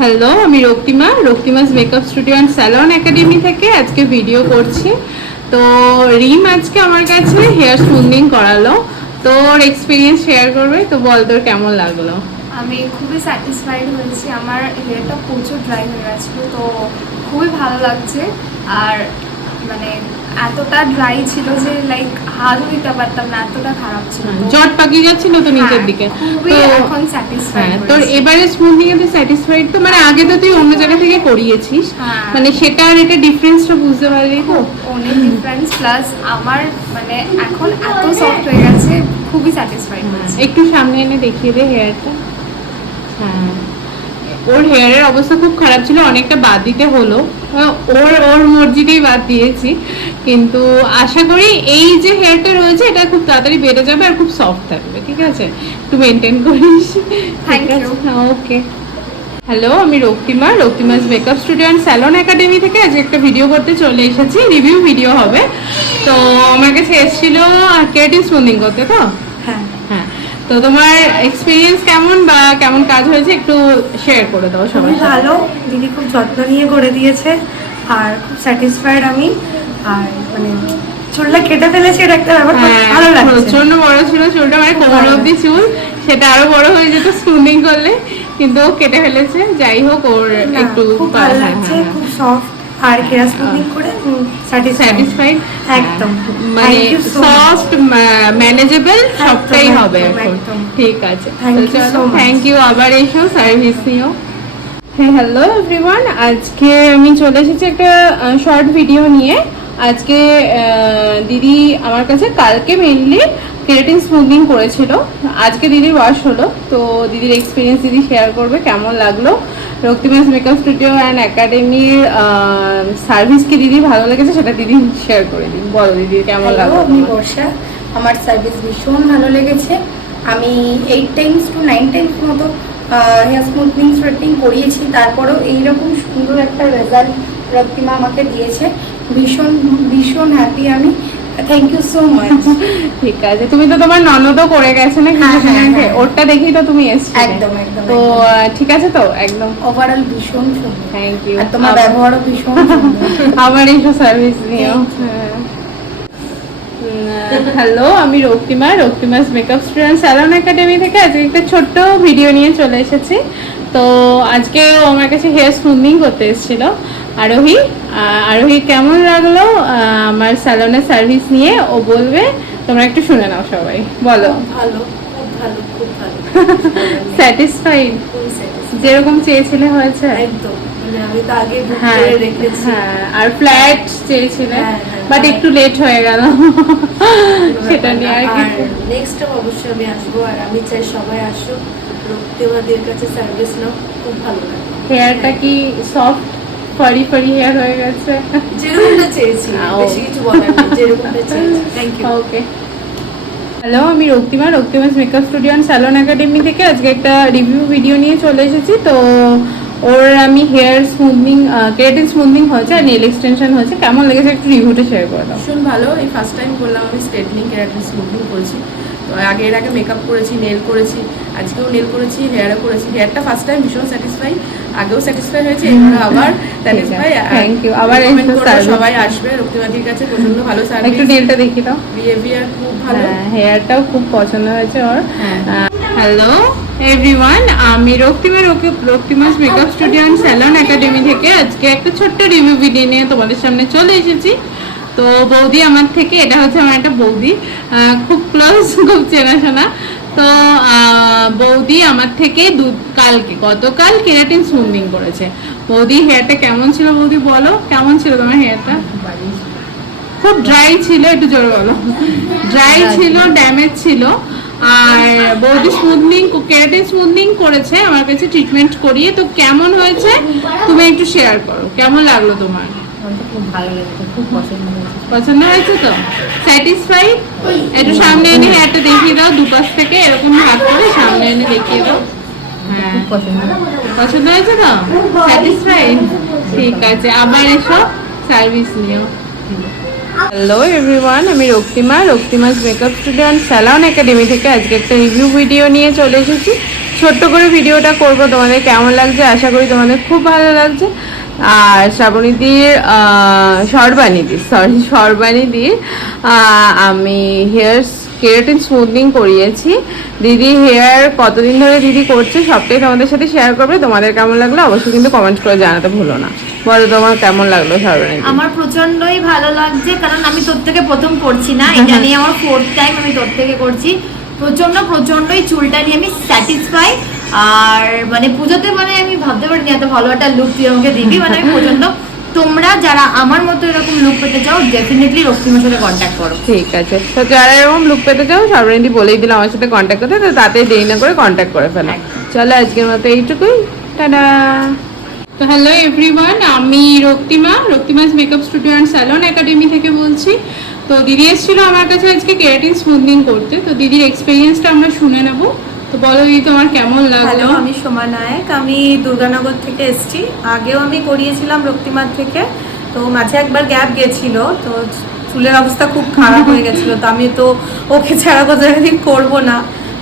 Hello, আমি রক্তিমাস makeup studio and salon academy থেকে আজকে ভিডিও করছি। তো রিম আজকে আমার কাছে হেয়ার স্মুথনিং করালো, তো ওর এক্সপিরিয়েন্স শেয়ার করবে। তো বল তোর কেমন লাগলো? আমি খুবই স্যাটিসফাইড হয়েছি। আমার হেয়ারটা প্রচুর ড্রাই হয়ে গেছিলো, তো খুবই ভালো লাগছে। আর মানে এতটা ড্রাই ছিল যে লাইক হাতও দিতে পারতাম না, এতটা খারাপ ছিল। জট পাকিয়ে যাচ্ছিল তো নিচের দিকে। খুবই এখন স্যাটিসফাইড। তোর এবারে স্মুথনিং এ তুই স্যাটিসফাইড তো? মানে আগে তো তুই অন্য জায়গা থেকে করিয়েছিস, মানে সেটা আর এটা ডিফারেন্সটা বুঝতে পারলি তো? অনেক ডিফারেন্স, প্লাস আমার মানে এখন এত সফট হয়ে গেছে, খুবই স্যাটিসফাইড হয়েছে। একটু সামনে এনে দেখিয়ে দে হেয়ারটা। হ্যাঁ, ওর হেয়ারের অবস্থা খুব খারাপ ছিল, অনেকটা বাদ দিতে হলো। ওর মর্জিতেই বাদ দিয়েছি, কিন্তু আশা করি এই যে হেয়ারটা রয়েছে এটা খুব তাড়াতাড়ি বেড়ে যাবে আর খুব সফট থাকবে। ঠিক আছে, একটু মেনটেন করিস। Thank you. ওকে। হ্যালো, আমি রক্তিমাস makeup studio and salon academy থেকে আজকে একটা ভিডিও করতে চলে এসেছি। রিভিউ ভিডিও হবে। তো আমার কাছে এসেছিল কেরাটিন স্মুথনিং করতে। তো হ্যাঁ, তো তোমার এক্সপিরিয়েন্স কেমন বা কেমন কাজ হয়েছে একটু শেয়ার করে দাও সবাই। খুবই ভালো, দিদি খুব যত্ন নিয়ে করে দিয়েছে আর খুব স্যাটিসফাইড আমি। আর মানে চুলটা কেটে ফেলেছে, এটা একটা ব্যাপার, ভালো লাগছে। প্রচন্ড বড় ছিল চুলটা, মানে কোমর অব্দি চুল, সেটা আরো বড় হয়ে যেত স্মুথনিং করলে, কিন্তু ও কেটে ফেলেছে। যাই হোক, ওর একটু খুব ভালো লাগছে, খুব সফট। আর হেয়ার স্মুথনিং করে স্যাটিসফাইড একদম, মানে সফট ম্যানেজেবল সবটাই হবে এখন। ঠিক আছে, চলো, থ্যাংক ইউ। আবার এসো, সার্ভিস নিও। হ্যাঁ, হ্যালো এভরিওয়ান, আজকে আমি চলে এসেছি একটা শর্ট ভিডিও নিয়ে। আজকে দিদি আমার কাছে কালকে মেনলি কেরাটিন স্মুথনিং করেছিল, আজকে দিদির ওয়াশ হলো। তো দিদির এক্সপিরিয়েন্স দিদি শেয়ার করবে, কেমন লাগলো। রক্তিমাস মেকআপ স্টুডিও অ্যান্ড একাডেমির সার্ভিস কি দিদি ভালো লেগেছে সেটা দিদি শেয়ার করে দিন। বলো দিদি কেমন লাগলো? আমি বর্ষা, আমার সার্ভিস ভীষণ ভালো লেগেছে। আমি 8 টাইমস টু 9 টাইমস মতো হেয়ার স্মুথনিং স্ট্রেটনিং করিয়েছি, তারপরেও এইরকম সুন্দর একটা রেজাল্ট রক্তিমা আমাকে দিয়েছে। ভীষণ ভীষণ হ্যাপি আমি। Thank you so much. ঠিক আছে, তুমি তো তোমার ননদও করে গেছে না কিছুদিন আগে, ওরটা দেখেই তো তুমি এসেছিলে। একদম একদম। তো ঠিক আছে তো, একদম ওভারঅল ভীষণ সুন্দর। Thank you. আর তোমার ব্যবহারও ভীষণ সুন্দর। আমার এইসব সার্ভিস নিও। হ্যালো, আমি রক্তিমাস makeup studio and salon academy থেকে আজকে একটা ছোট্ট ভিডিও নিয়ে চলে এসেছি। তো আজকে ও আমার কাছে হেয়ার স্মুথনিং করতে এসেছিল। আরোহী কেমন লাগলো আমার স্যালনের সার্ভিস নিয়ে ও বলবে, তোমরা একটু শুনে নাও সবাই। বলো। ভালো, খুব ভালো, খুব ভালো। স্যাটিসফাইড? যেরকম চেয়েছিলে হয়েছে? একদম, মানে আমি তো আগে বুক করে রেখেছি। হ্যাঁ, আর ফ্ল্যাট চেয়েছিলে, বাট একটু লেট হয়ে গেল, সেটা নিয়ে আর কি। নেক্সট টাইম অবশ্যই আমি আসবো, আর আমি চাই সবাই আসুক, রক্তিমাদের কাছে সার্ভিস নাও, খুব ভালো লাগে। হেয়ারটা কি সফট ফারি হেয়ার হয়ে গেছে? যেরকমটা চেয়েছি, বেশি কিছু বলার নেই, যেরকমটা চেয়েছি। Thank you. ওকে। হ্যালো, আমি রক্তিমাস makeup studio and salon academy থেকে আজকে একটা রিভিউ ভিডিও নিয়ে চলে এসেছি। তো ওর আমি হেয়ার স্মুথনিং, কেরাটিন স্মুথনিং হয়েছে আর নেল এক্সটেনশন হয়েছে, কেমন লেগেছে একটু রিভিউটা শেয়ার করে দাও। ভীষণ ভালো। এই ফার্স্ট টাইম করলাম আমি স্ট্রেটনিং, কেরাটিন স্মুথনিং করেছি। তো এর আগে মেকআপ করেছি, নেল করেছি, আজকেও নেল করেছি, হেয়ারও করেছি। হেয়ারটা ফার্স্ট টাইম ভীষণ স্যাটিসফাই, আগেও স্যাটিসফাই হয়েছে, এবারে আবার স্যাটিসফাই। Thank you. আবার সবাই আসবে রক্তিমাদির কাছে, প্রচন্ড ভালো সার্ভিস। একটু নেলটা দেখিয়ে দাও। বিহেভিয়ার খুব ভালো, হেয়ারটাও খুব পছন্দ হয়েছে ওর। হ্যালো এভরিওয়ান, আমি রক্তিমাস makeup studio and salon academy থেকে আজকে একটা ছোট্ট রিভিউ ভিডিও নিয়ে তোমাদের সামনে চলে এসেছি। তো বৌদি আমার থেকে, এটা হচ্ছে আমার একটা বৌদি, খুব ক্লোজ, খুব চেনাশোনা। তো বৌদি আমার থেকে গতকাল কেরাটিন স্মুথনিং করেছে। বৌদি হেয়ারটা কেমন ছিল বৌদি বলো, কেমন ছিল তোমার হেয়ারটা? খুব ড্রাই ছিল, একটু জোরে বলো। ড্রাই ছিল, ড্যামেজ ছিল। আর বৌদি কেরাটিন স্মুথনিং করেছে আমার কাছে ট্রিটমেন্ট করিয়ে। তো কেমন হয়েছে তুমি একটু শেয়ার করো, কেমন লাগলো তোমার? খুব ভালো লেগেছে, খুব পছন্দ হয়েছে তো? স্যাটিসফাইড? একটু সামনে এনে হেয়ারটা দেখিয়ে দাও, দুপাশ থেকে এরকম হাত করে সামনে এনে দেখিয়ে দাও। হ্যাঁ, পছন্দ হয়েছে তো? স্যাটিসফাইড? ঠিক আছে, আবার এসো, সার্ভিস নিও। হ্যালো এভরিওয়ান, আমি রক্তিমাস makeup studio and salon academy থেকে আজকে একটা রিভিউ ভিডিও নিয়ে চলে এসেছি। ছোট্ট করে ভিডিওটা করব, তোমাদের কেমন লাগছে আশা করি তোমাদের খুব ভালো লাগছে। আর শ্রাবণীদির সর্বাণীদির আমি হেয়ার কেরাটিন স্মুথনিং করিয়েছি। দিদি হেয়ার কতদিন ধরে দিদি করছে সবটাই তোমাদের সাথে শেয়ার করবে। তোমাদের কেমন লাগলো অবশ্যই কিন্তু কমেন্ট করে জানাতে ভুলো না। বলো তোমার কেমন লাগলো সর্বাণী? আমার প্রচন্ডই ভালো লাগছে, কারণ আমি তোর থেকে প্রথম করছি না, এটা নিয়ে আমার 4th টাইম আমি তোর থেকে করছি। প্রচন্ডই চুলটা নিয়ে আমি স্যাটিসফাই। আর মানে পুজোতে মানে আমি ভাবতে পারিনি এত ভালো একটা লুক তুই আমাকে দিবি, মানে আমি প্রচন্ড। তোমরা যারা আমার মতো এরকম লুক পেতে চাও ডেফিনেটলি রক্তিমার সাথে কন্ট্যাক্ট করো। ঠিক আছে, তো যারা এরকম লুক পেতে চাও সর্বাণী বলেই দিলাম আমার সাথে কন্ট্যাক্ট করতে, তো তাতে দেরি না করে কন্ট্যাক্ট করে ফেলো। চলো আজকের মতো এইটুকুই, টাটা। তো হ্যালো এভরিওয়ান, আমি রক্তিমাস makeup studio and salon academy থেকে বলছি। তো দিদি এসেছিল আমার কাছে আজকে কেরাটিন স্মুথনিং করতে, তো দিদির এক্সপিরিয়েন্সটা আমরা শুনে নেব। তো বলো দিদি তোমার কেমন লাগলো? হ্যালো, আমি সোমা নায়ক, আমি দুর্গানগর থেকে এসেছি। আগেও আমি করিয়েছিলাম রক্তিমার থেকে, তো মাঝে একবার গ্যাপ গেছিল, তো চুলের অবস্থা খুব খারাপ হয়ে গেছিলো, তো আমি তো ওকে ছাড়া কোথাও করবো না।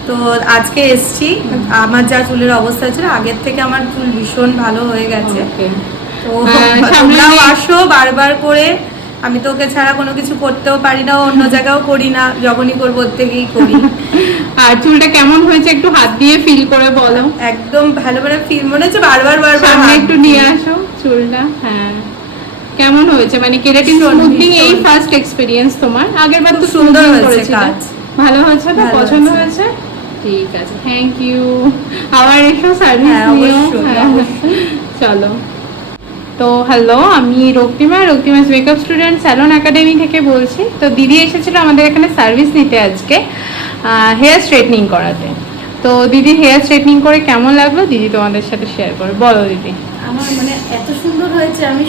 তো আজকে এসেছি, আমার যা চুলের অবস্থা ছিল আগের থেকে আমার চুল ভীষণ ভালো হয়ে গেছে। তো তোমরাও আসো বারবার করে, আমি তো ওকে ছাড়া কোনো কিছু করতেও পারি না, অন্য জায়গাও করি না, যখনই করবো ওর থেকেই করি। আর চুলটা কেমন হয়েছে একটু হাত দিয়ে ফিল করে বলো। একদম ভালো ফিল মনে হচ্ছে, বারবার সামনে একটু নিয়ে আসো চুলটা। হ্যাঁ, কেমন হয়েছে? মানে কেরাটিন স্মুথনিং এই ফার্স্ট এক্সপেরিয়েন্স তোমার? আগেরবার তো সুন্দর সুন্দর হয়েছে করেছিলে, কাজ। ভালো হয়েছে তো? পছন্দ হয়েছে? ঠিক আছে, থ্যাংক ইউ। আবার এসো সার্ভিস নিও। চলো। তো হ্যালো, আমি রক্তিমাস মেকআপ স্টুডেন্ট স্যালন একাডেমি থেকে বলছি। তো দিদি এসেছিল আমাদের এখানে সার্ভিস নিতে আজকে, হেয়ার স্ট্রেটনিং করাতে। তো দিদি হেয়ার স্ট্রেটনিং করে কেমন লাগলো দিদি তোমাদের সাথে শেয়ার করে বলো দিদি। আমার মানে এত সুন্দর হয়েছে, আমি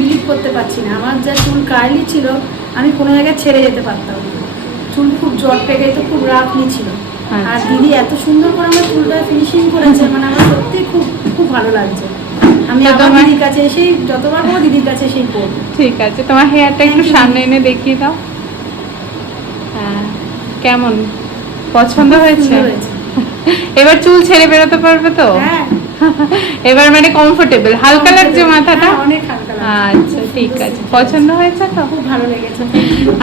বিলিভ করতে পারছি না। আমার যা চুল কার্লি ছিল আমি কোনো জায়গায় ছেড়ে যেতে পারতাম না, চুল খুব জট পেকে যেত, খুব রাফলি ছিল। আর দিদি এত সুন্দর করে আমার চুলটা ফিনিশিং করেছে, মানে আমার সত্যি খুব খুব ভালো লাগছে। আমি আমার দিদির কাছে এসেই যতবার করবো দিদির কাছে এসেই করবো। ঠিক আছে, তোমার হেয়ারটা একটু সামনে এনে দেখিয়ে দাও। হ্যাঁ, কেমন পছন্দ হয়েছে? এবার চুল ছেড়ে বেরোতে পারবে তো? হ্যাঁ, এবার মানে কমফোর্টেবল, হালকা লাগছে মাথাটা? অনেক হালকা লাগছে। আচ্ছা ঠিক আছে, পছন্দ হয়েছে তো? খুব ভালো লেগেছে।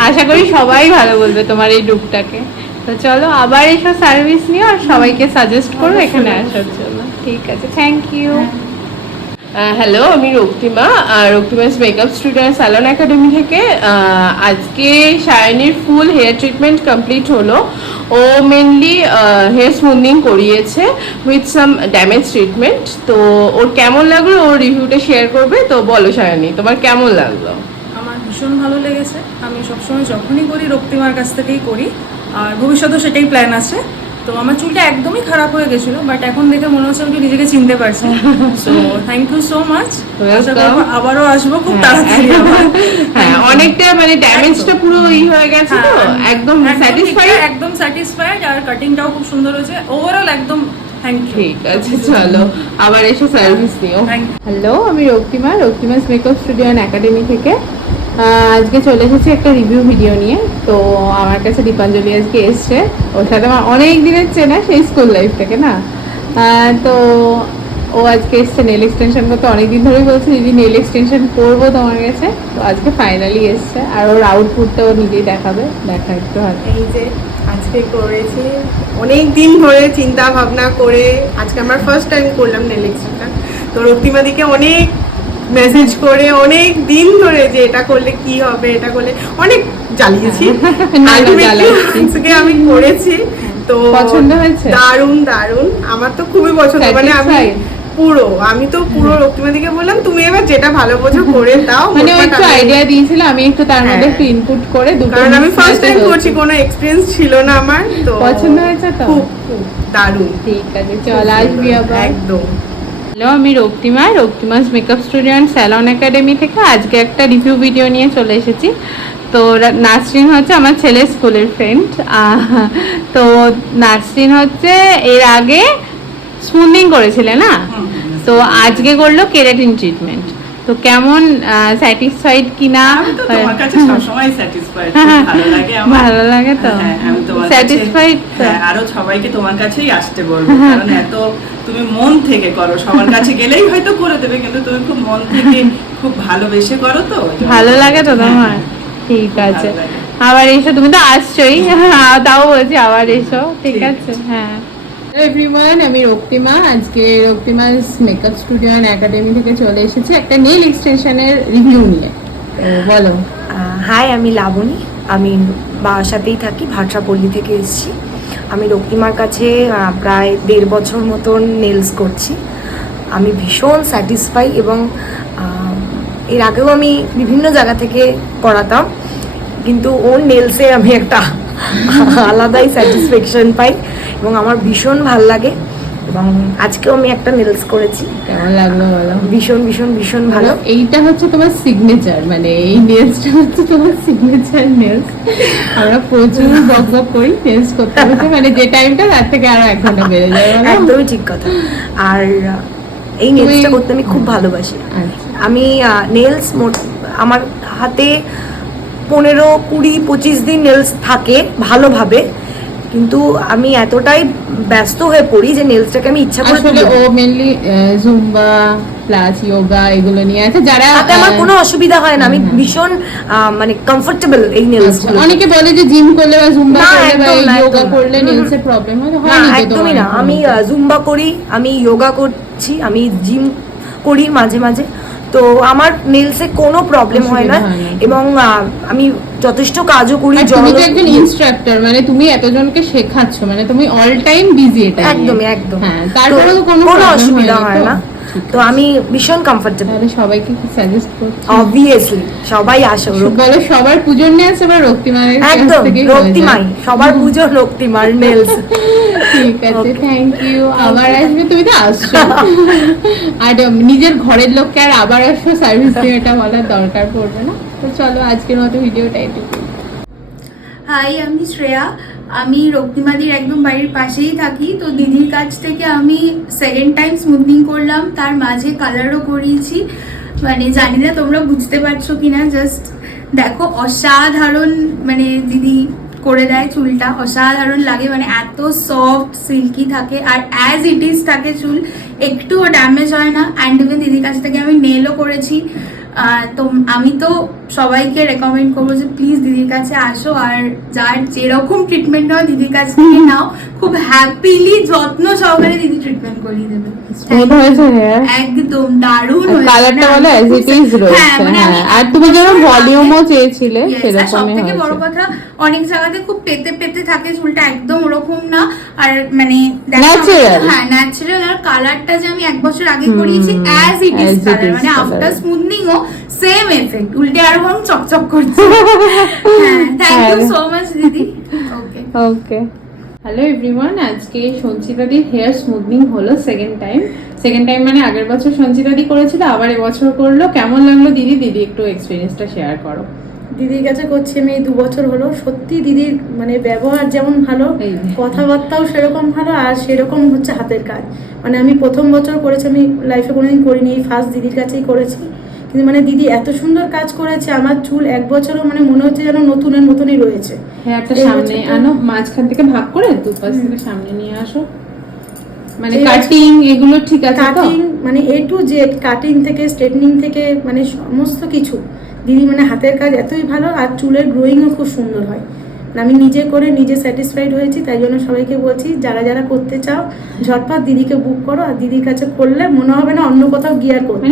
আশা করি সবাই ভালো বলবে তোমার এই লুকটাকে। তো চলো আবার এসো সার্ভিস নিও, আর সবাইকে সাজেস্ট করো এখানে আসার জন্য। ঠিক আছে, থ্যাংক ইউ। হ্যালো, আমি রক্তিমাস মেকআপ স্টুডিও স্যালন একাডেমি থেকে। আজকে সায়নীর ফুল হেয়ার ট্রিটমেন্ট কমপ্লিট হলো। ও মেনলি হেয়ার স্মুথনিং করিয়েছে উইথ সাম ড্যামেজ ট্রিটমেন্ট। তো ওর কেমন লাগলো ওর রিভিউটা শেয়ার করবে। তো বলো সায়নী, তোমার কেমন লাগলো? আমার ভীষণ ভালো লেগেছে। আমি সবসময় যখনই করি রক্তিমার কাছ থেকেই করি, আর ভবিষ্যতেও সেটাই প্ল্যান আছে। তো আমার চুলটা একদমই খারাপ হয়ে গেছিলো, বাট এখন দেখে মনে হচ্ছে আমি নিজেকে চিনতে পারছি। So thank you so much. আবারও আসবো খুব তাড়াতাড়ি। হ্যাঁ, অনেকটা মানে ড্যামেজটা পুরো হয়ে গেছে তো একদম স্যাটিসফাইড। আর কাটিংটাও খুব সুন্দর হয়েছে, ওভারঅল একদম থ্যাংক ইউ। ঠিক আছে, চলো আবার এসে সার্ভিস নিও। হ্যালো, আমি রক্তিমাস মেকআপ স্টুডিও অ্যান্ড একাডেমি থেকে আজকে চলে এসেছি একটা রিভিউ ভিডিও নিয়ে। তো আমার কাছে দীপাঞ্জলি আজকে এসছে, ওর সাথে আমার অনেক দিনের চেনা, সেই স্কুল লাইফ থেকে না। তো ও আজকে এসছে নেল এক্সটেনশন করতে। অনেকদিন ধরেই বলছে দিদি নেল এক্সটেনশন করবো তোমার কাছে। তো আজকে ফাইনালি এসছে, আর ওর আউটপুটটা ও নিজেই দেখাবে। দেখা একটু হাতে। এই যে আজকে করেছি, অনেক দিন ধরে চিন্তা ভাবনা করে আজকে আমার ফার্স্ট টাইম করলাম নেল এক্সটেনশন। তো রক্তিমাদিকে অনেক মেসেজ করে অনেক দিন ধরে যে এটা করলে কি হবে, এটা করলে অনেক জ্বালিয়েছি। আজকে আমি করেছি, তো পছন্দ হয়েছে? দারুণ আমার তো খুবই পছন্দ। মানে আমি তো পুরো রক্তিমাদিকে বললাম তুমি এবার যেটা ভালো বোঝো করে দাও। মানে ও একটু আইডিয়া দিয়েছিল, আমি একটু তার মধ্যে একটু ইনপুট করে দুটো, কারণ আমি ফার্স্ট টাইম করছি, কোনো এক্সপেরিয়েন্স ছিল না আমার। তো পছন্দ হয়েছে তো? খুব দারুণ। ঠিক আছে, চল আসবি আবার। একদম। হ্যালো, আমি রক্তিমাস makeup studio and salon academy থেকে আজকে একটা রিভিউ ভিডিও নিয়ে চলে এসেছি। তো নাসরিন হচ্ছে আমার ছেলের স্কুলের ফ্রেন্ড। তো নাসরিন হচ্ছে এর আগে স্মুথনিং করেছিলে না, তো আজকে করলো কেরাটিন ট্রিটমেন্ট। তো কেমন স্যাটিসফাইড কিনা? আমি তো তোমার কাছে সবসময় স্যাটিসফাইড, ভালো লাগে আমার। ভালো লাগে তো? হ্যাঁ, আমি তোমার স্যাটিসফাইড তো? হ্যাঁ, আরো সবাইকে তোমার কাছেই আসতে বলবো, কারণ এত তুমি মন থেকে করো। সবার কাছে গেলেই হয়তো করে দেবে, কিন্তু তুমি খুব মন থেকে খুব ভালোবেসে করো, তো ভালো লাগে তো তোমার? ঠিক আছে, ভালো লাগে। আবার এসো, তুমি তো আসছোই, তাও বলছি আবার এসো, ঠিক আছে? হ্যাঁ এভরিওয়ান, আমি রক্তিমা। আজকে রক্তিমাস মেকআপ স্টুডিও অ্যান্ড একাডেমি থেকে চলে এসেছি একটা নেল এক্সটেনশনের রিভিউ নিয়ে। তো বলো। হাই, আমি লাবণী। আমি বাসাতেই থাকি, ভাটরাপল্লী থেকে এসেছি। আমি রক্তিমার কাছে প্রায় 1.5 বছর মতন নেলস করছি। আমি ভীষণ স্যাটিসফাই, এবং এর আগেও আমি বিভিন্ন জায়গা থেকে করাতাম, কিন্তু ওর নেলসে আমি একটা আলাদাই স্যাটিসফ্যাকশন পাই এবং আমার ভীষণ ভালো লাগে। এবং আজকেও আমি একটা নেলস করেছি। কেমন লাগলো বলো? ভীষণ ভীষণ ভীষণ ভালো। এইটা হচ্ছে তোমার সিগনেচার, মানে এই নেলসটা হচ্ছে তোমার সিগনেচার নেলস। আমরা প্রচুর বক বক করি নেলস করতে করতে, মানে যে টাইমটা তার থেকে আরো 1 ঘন্টা বেড়ে যায়। একদমই ঠিক কথা। আর এই নেলসটা করতে আমি খুব ভালোবাসি। আমি নেলস আমার হাতে 15, 20, 25 দিন নেলস থাকে ভালোভাবে, কিন্তু আমি এতটাই ব্যস্ত হয়ে পড়ি যে নেলসটাকে আমি ইচ্ছা করে আসলে ও মেইনলি জুম্বা প্লাস যোগা এগুলো নিয়ে আছে, যারা আমার কোনো অসুবিধা হয় না। আমি ভীষণ মানে কমফোর্টেবল এই নেলস গুলো। অনেকে বলে যে জিম করলে বা জুম্বা করলে বা যোগা করলে নেলসের প্রবলেম হয়, না একদমই না। আমি জুম্বা করি, আমি যোগা করছি, আমি জিম করি মাঝে মাঝে, তো আমার নেলসে কোনো প্রবলেম হয় না। এবং আমি যথেষ্ট কাজও করি। তুমি তো একজন ইনস্ট্রাক্টর, মানে তুমি এতজনকে শেখাচ্ছ, মানে তুমি অল টাইম বিজি এটা। একদমই একদম। হ্যাঁ, তারপরেও কোনো অসুবিধা হয় না। তো আমি ভীষণ কমফোর্টেবল। তাহলে সবাইকে কি সাজেস্ট করছি? অবভিয়াসলি সবাই আসো। বলো, সবার পুজোর নিয়ে আছে বা রক্তিমার? একদম রক্তিমাই, সবার পুজো রক্তিমার নেলস। ঠিক আছে, থ্যাংক ইউ। আবার আসবে, তুমি তো আসছো। আর নিজের ঘরের লোককে আর আবার আসো সার্ভিস দিয়ে, এটা বলার দরকার পড়বে না। তো চলো আজকের মতো ভিডিওটা এটুকু। হাই, আমি শ্রেয়া। আমি রক্তিমাদির একদম বাড়ির পাশেই থাকি। তো দিদির কাছ থেকে আমি 2nd টাইম স্মুথনিং করলাম, তার মাঝে কালারও করিয়েছি। মানে জানি না তোমরা বুঝতে পারছো কিনা, জাস্ট দেখো অসাধারণ, মানে দিদি করে দেয় চুলটা, অসাধারণ লাগে। মানে এত সফট সিল্কি থাকে, আর অ্যাজ ইট ইজ থাকে চুল, একটুও ড্যামেজ হয় না। অ্যান্ড ইভেন দিদির কাছ থেকে আমি নেলও করেছি। তো আমি তো সবাইকে রেকমেন্ড করবো যে প্লিজ দিদির কাছে আসো, আর যার যেরকম ট্রিটমেন্ট নাও দিদির কাছ থেকে নাও, খুব হ্যাপিলি যত্ন সহকারে দিদি ট্রিটমেন্ট করিয়ে দেবে। একদম দারুণ হয়েছে। কালারটা বলে অ্যাজ ইট ইজ রয়েছে। হ্যাঁ, আর তুমি যেরকম ভলিউমও চেয়েছিলে সেরকমই হয়েছে। সবথেকে বড় কথা, অনেক জায়গাতে খুব পেতে পেতে থাকে চুলটা, একদম ওরকম না। আর মানে ন্যাচারাল। হ্যাঁ, ন্যাচারাল। আর কালারটা যে আমি 1 বছর আগে করিয়েছি অ্যাজ ইট ইজ কালার, মানে আফটার স্মুথনিংও সেম এফেক্ট, উল্টে আরো বরং চকচক করছে। হ্যাঁ, থ্যাংক ইউ সো মাচ দিদি। ওকে ওকে। হ্যালো এভরিওয়ান, আজকে সঞ্চিতাদির হেয়ার স্মুথনিং হলো 2nd টাইম। মানে আগের বছর সঞ্চিতাদি করেছিল, আবার এবছর করলো। কেমন লাগলো দিদি? দিদি একটু এক্সপিরিয়েন্সটা শেয়ার করো। দিদির কাছে করছি আমি 2 বছর হলো। সত্যি দিদির মানে ব্যবহার যেমন ভালো, কথাবার্তাও সেরকম ভালো, আর সেরকম হচ্ছে হাতের কাজ। মানে আমি 1ম বছর করেছি, আমি লাইফে কোনোদিন করিনি, এই ফার্স্ট দিদির কাছেই করেছি। কিন্তু মানে দিদি এত সুন্দর কাজ করেছে, আমার চুল 1 বছরও মানে মনে হচ্ছে যেন নতুনের মতনই রয়েছে। হেয়ারটা সামনে আনো, মাঝখান থেকে ভাগ করে দুপাশ থেকে সামনে নিয়ে আসো। মানে কাটিং এগুলো ঠিক আছে তো? কাটিং মানে A to Z, কাটিং থেকে স্ট্রেটনিং থেকে মানে সমস্ত কিছু দিদি মানে হাতের কাজ এতই ভালো, আর চুলের গ্রোয়িংও খুব সুন্দর হয়। আমি নিজে করে নিজে স্যাটিসফাইড হয়েছি, তাই জন্য সবাইকে বলছি যারা যারা করতে চাও ঝটপট দিদিকে বুক করো, আর দিদির কাছে করলে মনে হবে না অন্য কোথাও গিয়ার করতে।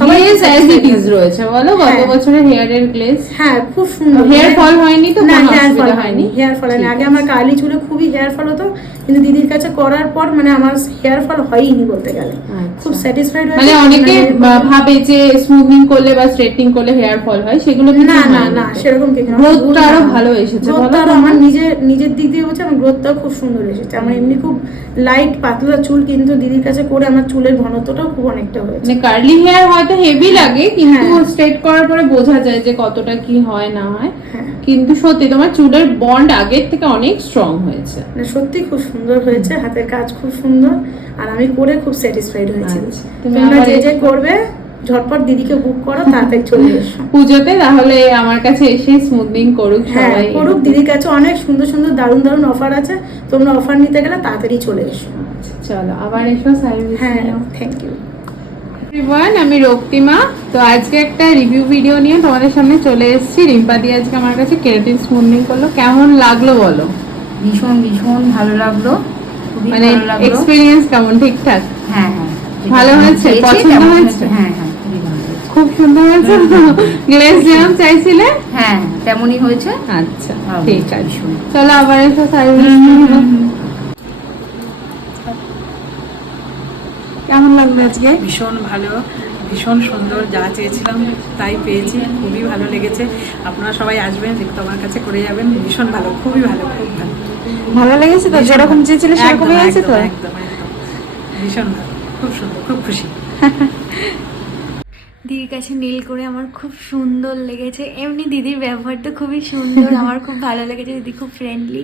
সবাই অ্যাজ ইট ইজ রয়েছে বলো, গত বছরের হেয়ারের গ্লেজ। হ্যাঁ, খুব সুন্দর। হেয়ার ফল হয়নি তো? না, হেয়ার ফল হয়নি, হেয়ার ফল হয়নি। আগে আমার কার্লি চুলে খুবই হেয়ার ফল হতো, কিন্তু দিদির কাছে করার পর মানে আমার হেয়ার ফল হয়নি বলতে গেলে। খুব স্যাটিসফাইড হয়েছে। মানে অনেকে ভাবে যে স্মুথনিং করলে বা স্ট্রেটনিং করলে হেয়ার ফল হয়, সেগুলো না না না, সেরকম কিছু না। গ্রোথটা আরো ভালো এসেছে বলো। আমার নিজের দিক দিয়ে হচ্ছে, আমার গ্রোথটাও খুব সুন্দর এসেছে। আমার এমনি খুব লাইট পাতলা চুল, কিন্তু দিদির কাছে করে আমার চুলের ঘনত্বটাও খুব অনেকটা হয়েছে। মানে কার্লি হেয়ার হয়তো হেভি লাগে, কিন্তু স্ট্রেট করার পরে বোঝা যায় যে কতটা কি হয় না হয়। কিন্তু সত্যি তোমার চুলের বন্ড আগের থেকে অনেক স্ট্রং হয়েছে। সত্যি খুব সুন্দর হয়েছে, হাতের কাজ খুব সুন্দর, আর আমি করে খুব স্যাটিসফাইড হয়েছি। তোমরা যে যে করবে ঝটপট দিদিকে বুক করো, তাড়াতাড়ি চলে এসো। পুজোতে তাহলে আমার কাছে এসে স্মুথনিং করুক হ্যাঁ সবাই। করুক, দিদির কাছে অনেক সুন্দর সুন্দর দারুণ দারুণ অফার আছে, তোমরা অফার নিতে গেলে তাড়াতাড়ি চলে এসো। চলো আবার এসো সার্ভিস। হ্যাঁ থ্যাংক ইউ। এভরিওয়ান, আমি রক্তিমা। তো আজকে একটা রিভিউ ভিডিও নিয়ে তোমাদের সামনে চলে এসেছি। রিম্পা দি আজকে আমার কাছে কেরাটিন স্মুথনিং করলো, কেমন লাগলো বলো? ভীষণ ভীষণ ভালো লাগলো, খুবই মানে ভালো লাগলো। এক্সপিরিয়েন্স কেমন? ঠিকঠাক হ্যাঁ হ্যাঁ ভালো হয়েছে? পেয়েছি, পছন্দ তেমন হয়েছে? হ্যাঁ হ্যাঁ খুবই ভালো হয়েছে। খুব সুন্দর হয়েছে। গ্লেজ যেমন চাইছিলে হ্যাঁ তেমনই হয়েছে। আচ্ছা ভালো ঠিক হয়েছে, আছে, ভীষণ। চলো আবার এসো সার্ভিস। কেমন লাগলো আজকে? ভীষণ ভালো, ভীষণ সুন্দর, যা চেয়েছিলাম তাই পেয়েছি, খুবই ভালো লেগেছে। আপনারা সবাই আসবেন, দেখতে আমার কাছে করে যাবেন, ভীষণ ভালো, খুবই ভালো, খুব ভালো। ভালো লেগেছে তো? যেরকম চেয়েছিলে সেরকমই একদম, হয়েছে তো? একদম, একদম, একদম। ভীষণ ভালো, খুব সুন্দর, খুব খুশি। দিদির কাছে নীল করে আমার খুব সুন্দর লেগেছে। এমনি দিদির ব্যবহার তো খুবই সুন্দর, আমার খুব ভালো লেগেছে। দিদি খুব ফ্রেন্ডলি,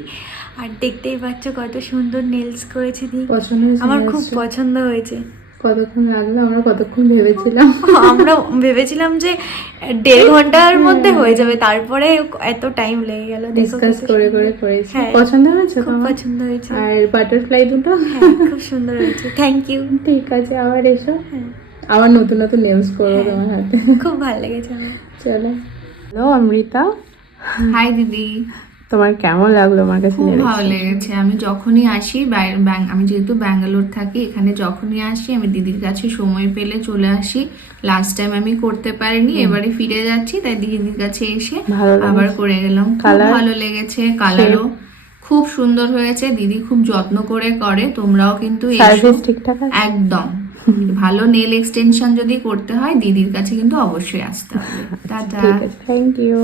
আর দেখতেই পাচ্ছ কত সুন্দর নেলস করেছে দিদি। পছন্দ হয়েছে? আমার খুব পছন্দ হয়েছে। কতক্ষণ লাগলো? আমরা কতক্ষণ ভেবেছিলাম। আমরা ভেবেছিলাম যে 1.5 ঘন্টার মধ্যে হয়ে যাবে, তারপরে এত টাইম লেগে গেল। ডিসকাস করে করে করেছি। হ্যাঁ। পছন্দ হয়েছে খুব তোমার? পছন্দ হয়েছে। আর বাটারফ্লাই দুটো? হ্যাঁ খুব সুন্দর হয়েছে, থ্যাংক ইউ। ঠিক আছে, আবার এসো। হ্যাঁ আবার নতুন নতুন নেলস করবো তোমার হাতে। খুব ভালো লেগেছে আমার। চলো। হ্যালো অমৃতা, হাই দিদি, তোমার কেমন লাগলো আমার কাছে? খুব ভালো লেগেছে। আমি যখনই আসি আমি যেহেতু ব্যাঙ্গালোর থাকি, এখানে যখনই আসি আমি দিদির কাছে সময় পেলে চলে আসি। লাস্ট টাইম আমি করতে পারিনি, এবারে ফিরে যাচ্ছি, তাই দিদির কাছে এসে আবার করে গেলাম। খুব ভালো লেগেছে, কালারও খুব সুন্দর হয়েছে। দিদি খুব যত্ন করে করে, তোমরাও কিন্তু এসো। ঠিকঠাক আছে একদম ভালো নেল এক্সটেনশন যদি করতে হয় দিদির কাছে কিন্তু অবশ্যই আসতে হবে। টাটা। ঠিক আছে, থ্যাংক ইউ।